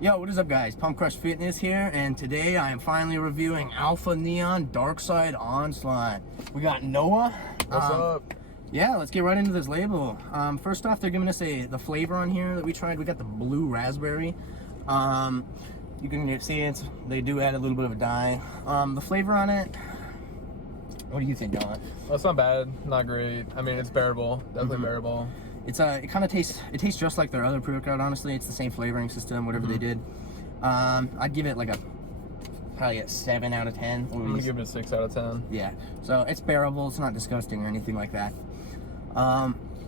Yo, what is up guys? Pump Crush Fitness here, and today I am finally reviewing Alpha Neon Darkside Onslaught. We got Noah. What's up? Yeah, let's get right into this label. First off, they're giving us the flavor on here that we tried. We got the blue raspberry. You can see they do add a little bit of a dye. The flavor on it, what do you think, Noah? Well, it's not bad, not great. I mean, it's bearable, definitely bearable. It's it kind of tastes just like their other pre-workout. Honestly, it's the same flavoring system, whatever they did. I'd give it like probably a 7 out of 10. I'm gonna give it a 6 out of 10. Yeah, so it's bearable. It's not disgusting or anything like that.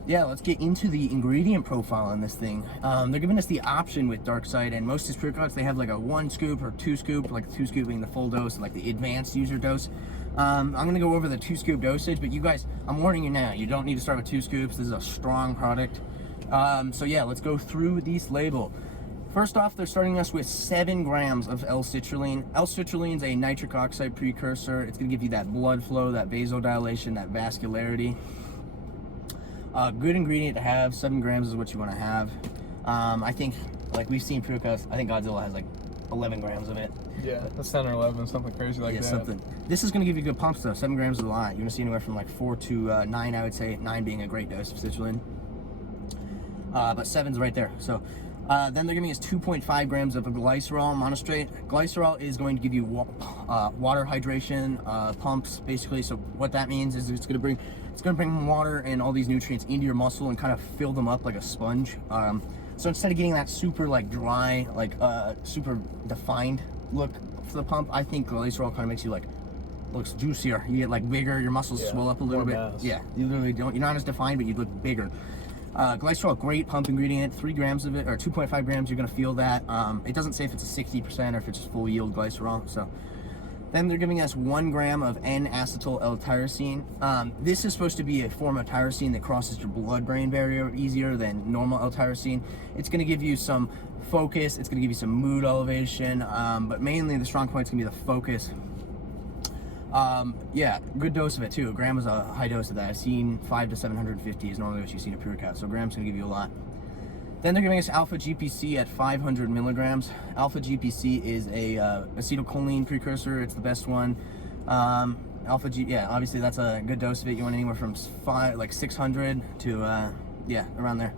Yeah, let's get into the ingredient profile on this thing. They're giving us the option with Darkside, and most of these pre-workouts they have like a 1 scoop or 2 scoop, like 2 scoop being the full dose, like the advanced user dose. I'm gonna go over the 2 scoop dosage, but you guys, I'm warning you now, you don't need to start with 2 scoops. This is a strong product. So yeah, let's go through this label. First off, they're starting us with 7 grams of L-citrulline. L-citrulline is a nitric oxide precursor. It's gonna give you that blood flow, that vasodilation, that vascularity. Good ingredient to have. 7 grams is what you want to have. I think, like we've seen pre-workouts, I think Godzilla has like 11 grams of it. Yeah, that's 10 or 11, something crazy like that. Something. This is going to give you good pumps though. 7 grams is a lot. You're going to see anywhere from like 4 to 9, I would say. 9 being a great dose of citrulline. But 7's right there. So then they're giving us 2.5 grams of glycerol monostrate. Glycerol is going to give you water hydration, pumps basically. So what that means is it's going to bring water and all these nutrients into your muscle and kind of fill them up like a sponge. So instead of getting that super like dry, like super defined look for the pump, I think glycerol kind of makes you like looks juicier. You get like bigger, your muscles swell up a little bit. Mass. Yeah, you literally don't. You're not as defined, but you look bigger. Glycerol, great pump ingredient. 3 grams of it, or 2.5 grams. You're gonna feel that. It doesn't say if it's a 60% or if it's just full yield glycerol. So then they're giving us 1 gram of N-acetyl L-tyrosine. This is supposed to be a form of tyrosine that crosses your blood-brain barrier easier than normal L-tyrosine. It's going to give you some focus. It's going to give you some mood elevation. But mainly the strong point is going to be the focus. Yeah, good dose of it too. A gram is a high dose of that. I've seen 5 to 750 is normally what you see in a pre-workout. So a gram's going to give you a lot. Then they're giving us alpha GPC at 500 milligrams. Alpha GPC is a acetylcholine precursor. It's the best one. Yeah, obviously that's a good dose of it. You want anywhere from 600 to yeah, around there.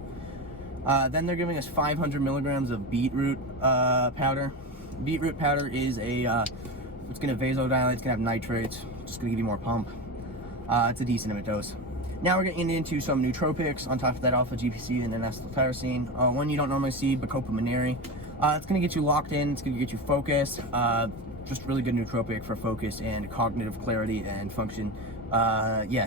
Then they're giving us 500 milligrams of beetroot powder. Beetroot powder is it's gonna vasodilate. It's gonna have nitrates. Just gonna give you more pump. It's a decent amount dose. Now we're getting into some nootropics on top of that alpha GPC and N-acetyltyrosine. One you don't normally see, Bacopa Monnieri. It's going to get you locked in. It's going to get you focused. Just really good nootropic for focus and cognitive clarity and function. Yeah.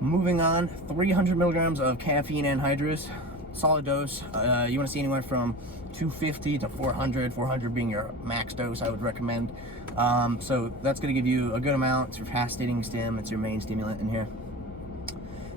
Moving on, 300 milligrams of caffeine anhydrous. Solid dose. You want to see anywhere from 250 to 400. 400 being your max dose, I would recommend. So that's going to give you a good amount. It's your fast-stating stim. It's your main stimulant in here.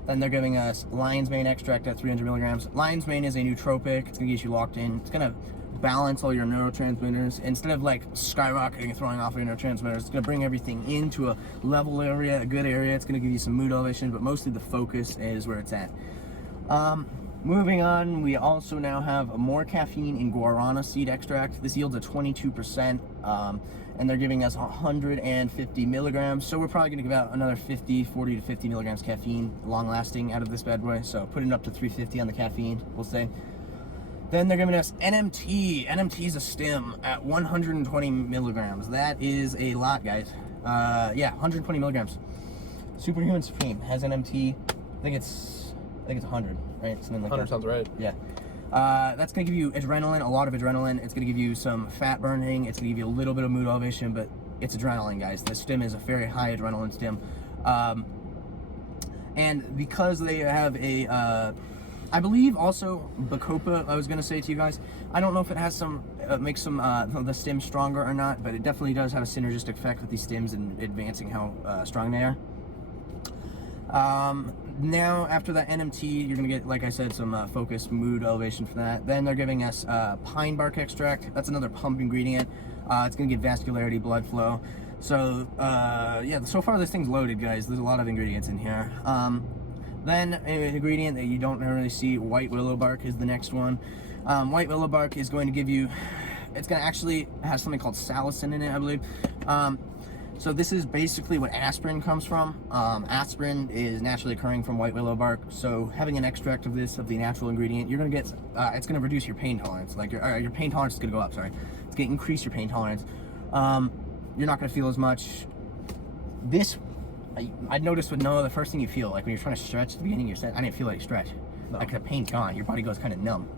Then they're giving us lion's mane extract at 300 milligrams. Lion's mane is a nootropic. It's gonna get you locked in. It's gonna balance all your neurotransmitters. Instead of like skyrocketing and throwing off your neurotransmitters, it's gonna bring everything into a level area, a good area. It's gonna give you some mood elevation, but mostly the focus is where it's at. Moving on, we also now have more caffeine in guarana seed extract. This yields a 22%, and they're giving us 150 milligrams. So we're probably gonna give out another 40 to 50 milligrams caffeine, long lasting out of this bad boy. So putting it up to 350 on the caffeine, we'll say. Then they're giving us NMT. NMT is a stim at 120 milligrams. That is a lot, guys. Yeah, 120 milligrams. Superhuman Supreme has NMT. I think it's 100, right? Something like 100 that. sounds right. Yeah. That's going to give you adrenaline, a lot of adrenaline. It's going to give you some fat burning. It's going to give you a little bit of mood elevation, but it's adrenaline, guys. The stim is a very high adrenaline stim. And because they have I believe also Bacopa, I was going to say to you guys, I don't know if it has makes the stim stronger or not, but it definitely does have a synergistic effect with these stims and advancing how strong they are. Now, after that NMT, you're going to get, like I said, some focus, mood elevation from that. Then they're giving us pine bark extract. That's another pump ingredient. It's going to get vascularity, blood flow. So, yeah, so far this thing's loaded, guys. There's a lot of ingredients in here. Then an ingredient that you don't really see, white willow bark, is the next one. White willow bark is going to give you, it's going to actually have something called salicin in it, I believe. So this is basically what aspirin comes from. Aspirin is naturally occurring from white willow bark. So having an extract of this, of the natural ingredient, you're gonna get, it's gonna reduce your pain tolerance. Like your pain tolerance is gonna go up, sorry. It's gonna increase your pain tolerance. You're not gonna feel as much. This, I noticed with Noah, the first thing you feel, like when you're trying to stretch at the beginning of your set, I didn't feel like stretch. No. Like the pain's gone, your body goes kind of numb,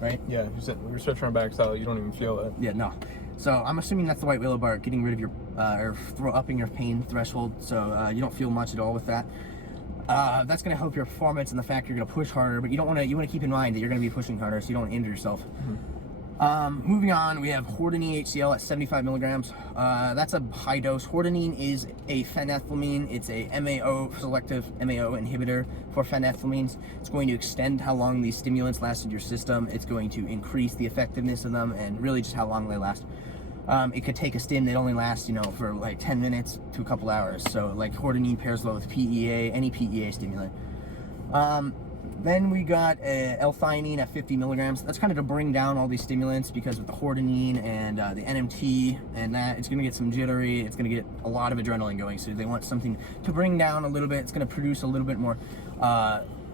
right? Yeah, you're stretching our backs out, you don't even feel it. Yeah, no. So I'm assuming that's the white willow bark getting rid of your, or upping your pain threshold, so you don't feel much at all with that. That's going to help your performance and the fact you're going to push harder, but you want to keep in mind that you're going to be pushing harder, so you don't want to injure yourself. Moving on, we have hordenine HCl at 75 milligrams. That's a high dose. Hordenine is a phenethylamine. It's a MAO, selective MAO inhibitor for phenethylamines. It's going to extend how long these stimulants last in your system. It's going to increase the effectiveness of them and really just how long they last. It could take a stim that only lasts, for like 10 minutes to a couple hours. So like hordenine pairs well with PEA, any PEA stimulant. Then we got L-theanine at 50 milligrams. That's kind of to bring down all these stimulants, because with the hordenine and the NMT and that, it's going to get some jittery. It's going to get a lot of adrenaline going. So they want something to bring down a little bit. It's going to produce a little bit more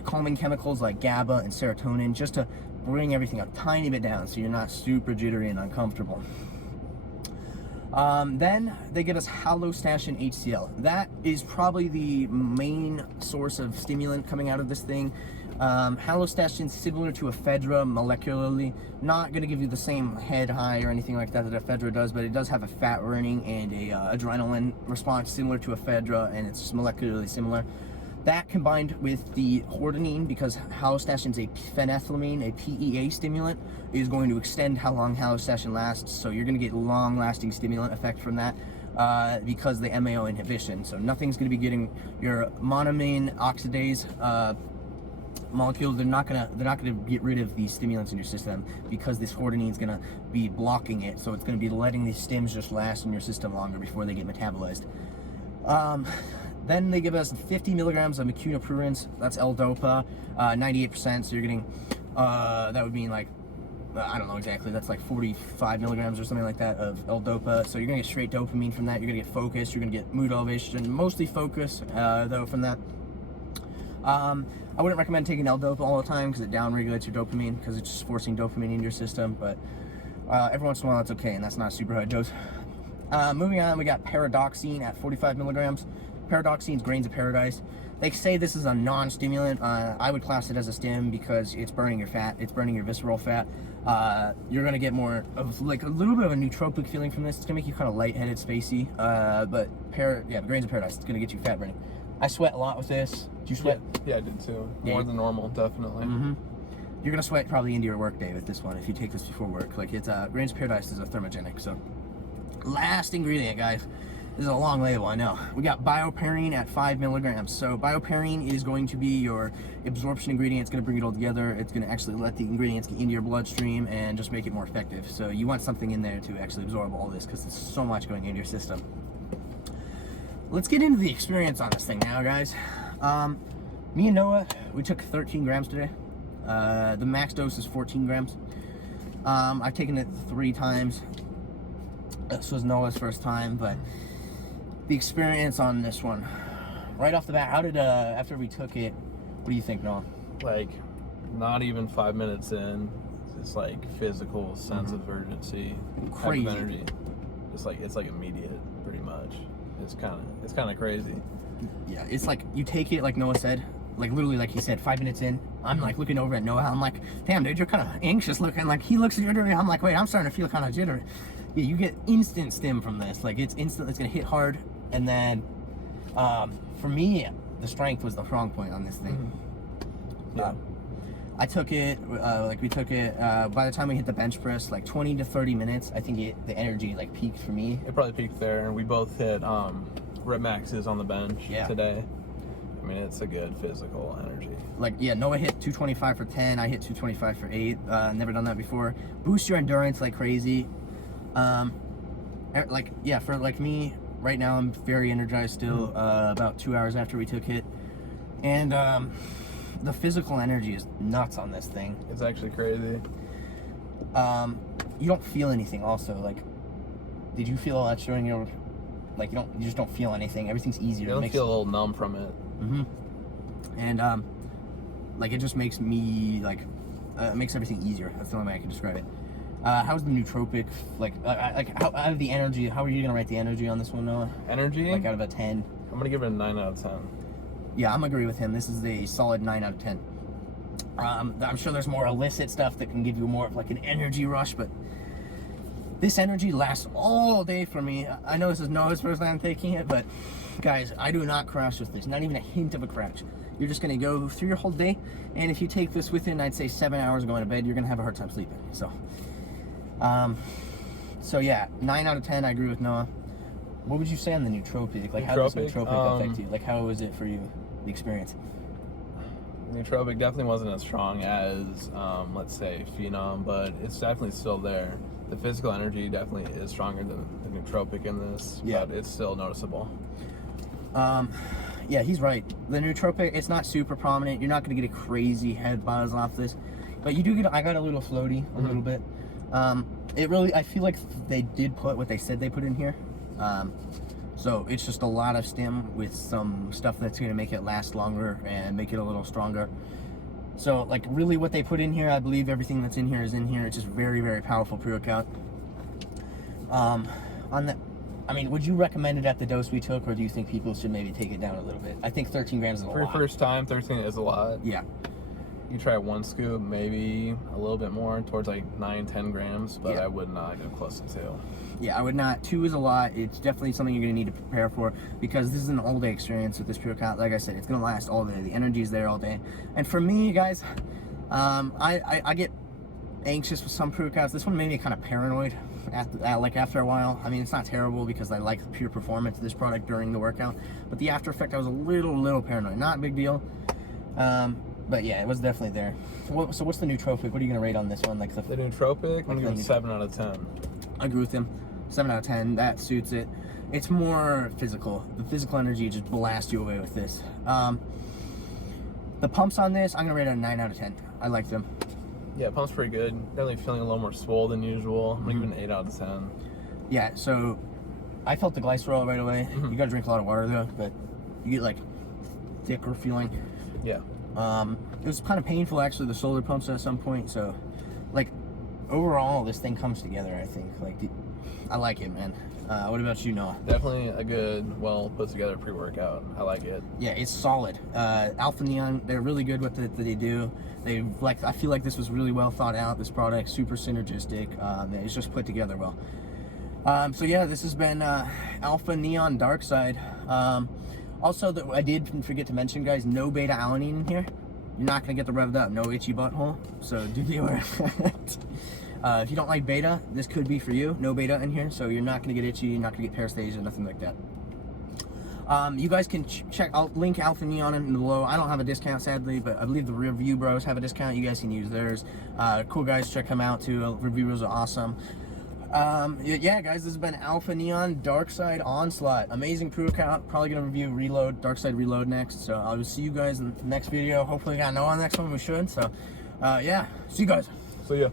calming chemicals like GABA and serotonin, just to bring everything a tiny bit down so you're not super jittery and uncomfortable. Then they give us halostastin HCl. That is probably the main source of stimulant coming out of this thing. Halostastin is similar to ephedra molecularly. Not going to give you the same head high or anything like that ephedra does, but it does have a fat burning and a adrenaline response similar to ephedra, and it's molecularly similar. That combined with the hordenine, because halostastin is a phenethylamine, a PEA stimulant, is going to extend how long halostastin lasts. So you're going to get long-lasting stimulant effect from that because of the MAO inhibition. So nothing's going to be getting your monoamine oxidase molecule. They're not gonna get rid of these stimulants in your system, because this hordenine is going to be blocking it. So it's going to be letting these stims just last in your system longer before they get metabolized. Then they give us 50 milligrams of mecunopurins. That's L-DOPA, 98%. So you're getting, that would mean like, I don't know exactly, that's like 45 milligrams or something like that of L-DOPA. So you're gonna get straight dopamine from that. You're gonna get focus. You're gonna get mood elevation, mostly focus, though, from that. I wouldn't recommend taking L-DOPA all the time, because it downregulates your dopamine, because it's just forcing dopamine into your system. But every once in a while, it's okay, and that's not a super high dose. Moving on, we got paradoxine at 45 milligrams. Paradoxine is grains of paradise. They say this is a non-stimulant. I would class it as a stim, because it's burning your fat. It's burning your visceral fat. You're gonna get more of like a little bit of a nootropic feeling from this. It's gonna make you kind of lightheaded, spacey. But grains of paradise. It's gonna get you fat burning. I sweat a lot with this. Do you sweat? Yeah, I did too. More than normal, definitely. You're gonna sweat probably into your work day with this one if you take this before work. Like it's grains of paradise is a thermogenic. So last ingredient, guys. This is a long label, I know. We got bioperine at 5 milligrams. So bioperine is going to be your absorption ingredient. It's going to bring it all together. It's going to actually let the ingredients get into your bloodstream and just make it more effective. So you want something in there to actually absorb all this, because there's so much going into your system. Let's get into the experience on this thing now, guys. Me and Noah, we took 13 grams today. The max dose is 14 grams. I've taken it 3 times. This was Noah's first time, but the experience on this one, right off the bat, how did after we took it, what do you think, Noah? Like, not even 5 minutes in, it's like physical sense of urgency, crazy energy. It's like immediate, pretty much. It's kind of crazy. Yeah, it's like you take it, like Noah said, like literally, like he said, 5 minutes in, I'm like looking over at Noah. I'm like, damn, dude, you're kind of anxious looking. Like he looks jittery. I'm like, wait, I'm starting to feel kind of jittery. Yeah, you get instant stim from this. Like it's instant. It's gonna hit hard. And then, for me, the strength was the strong point on this thing. Yeah. I took it, we took it, by the time we hit the bench press, like 20 to 30 minutes, I think the energy, like, peaked for me. It probably peaked there, and we both hit rep maxes on the bench today. I mean, it's a good physical energy. Like, yeah, Noah hit 225 for 10, I hit 225 for 8, never done that before. Boost your endurance like crazy. Like, yeah, for, like, me, right now I'm very energized still, about 2 hours after we took it. And the physical energy is nuts on this thing. It's actually crazy. You don't feel anything also. Like, did you feel that during your, like, you just don't feel anything. Everything's easier. You don't feel a little numb from it. And like, it just makes me, like, makes everything easier. That's the only way I can describe it. How's the nootropic, like how, out of the energy, how are you gonna rate the energy on this one, Noah? Energy? Like, out of a 10? I'm gonna give it a 9 out of 10. Yeah, I'm agree with him. This is a solid 9 out of 10. I'm sure there's more illicit stuff that can give you more of like an energy rush, but this energy lasts all day for me. I know this is Noah's first time taking it, but guys, I do not crash with this. Not even a hint of a crash. You're just gonna go through your whole day, and if you take this within, I'd say 7 hours of going to bed, you're gonna have a hard time sleeping. So yeah, 9 out of 10. I agree with Noah. What would you say on the nootropic? Like, how does nootropic affect you? Like, how was it for you, the experience? Nootropic definitely wasn't as strong as, let's say, Phenom, but it's definitely still there. The physical energy definitely is stronger than the nootropic in this, but it's still noticeable. Yeah, he's right. The nootropic, it's not super prominent. You're not going to get a crazy head buzz off this, but you do get, I got a little floaty, a little bit. It really, I feel like they did put what they said they put in here. So it's just a lot of stim with some stuff that's going to make it last longer and make it a little stronger. So, like, really what they put in here, I believe everything that's in here is in here. It's just very, very powerful pre-workout. I mean, would you recommend it at the dose we took, or do you think people should maybe take it down a little bit? I think 13 grams is a lot. For your first time, 13 is a lot. Yeah. You try 1 scoop, maybe a little bit more, towards like 9-10 grams, but I would not go close to 2. Yeah, I would not. 2 is a lot. It's definitely something you're going to need to prepare for, because this is an all-day experience with this pre-workout. Like I said, it's going to last all day. The energy is there all day. And for me, guys, I get anxious with some pre-workouts. This one made me kind of paranoid after a while. I mean, it's not terrible because I like the pure performance of this product during the workout, but the after effect, I was a little paranoid. Not a big deal. But yeah, it was definitely there. So what's the nootropic? What are you gonna rate on this one? Like the nootropic, I'm gonna give it 7 out of 10. I agree with him. 7 out of 10. That suits it. It's more physical. The physical energy just blasts you away with this. The pumps on this, I'm gonna rate it a 9 out of 10. I like them. Yeah, pump's pretty good. Definitely feeling a little more swole than usual. I'm gonna give it an 8 out of 10. Yeah, so I felt the glycerol right away. You gotta drink a lot of water though, but you get like thicker feeling. Yeah. It was kind of painful actually, the shoulder pumps at some point. So, like, overall, this thing comes together. I think, like, I like it, man. What about you, Noah? Definitely a good, well put together pre-workout. I like it. Yeah, it's solid. Alpha Neon, they're really good with it that they do. I feel like this was really well thought out. This product, super synergistic. It's just put together well. So yeah, this has been Alpha Neon Darkside. Also, I did forget to mention, guys, no beta alanine in here. You're not gonna get the revved up, no itchy butthole. So do be aware of that. If you don't like beta, this could be for you. No beta in here, so you're not gonna get itchy, you're not gonna get paresthesia, nothing like that. You guys can check, I'll link Alpha Neon in below. I don't have a discount, sadly, but I believe the Review Bros have a discount. You guys can use theirs. Cool guys, check them out too. Review Bros are awesome. Yeah, guys, this has been Alpha Neon Darkside Onslaught. Amazing pre-workout. Probably gonna review Darkside Reload next. So I'll see you guys in the next video. Hopefully, we got Noah on the next one. We should. So, yeah, see you guys. See ya.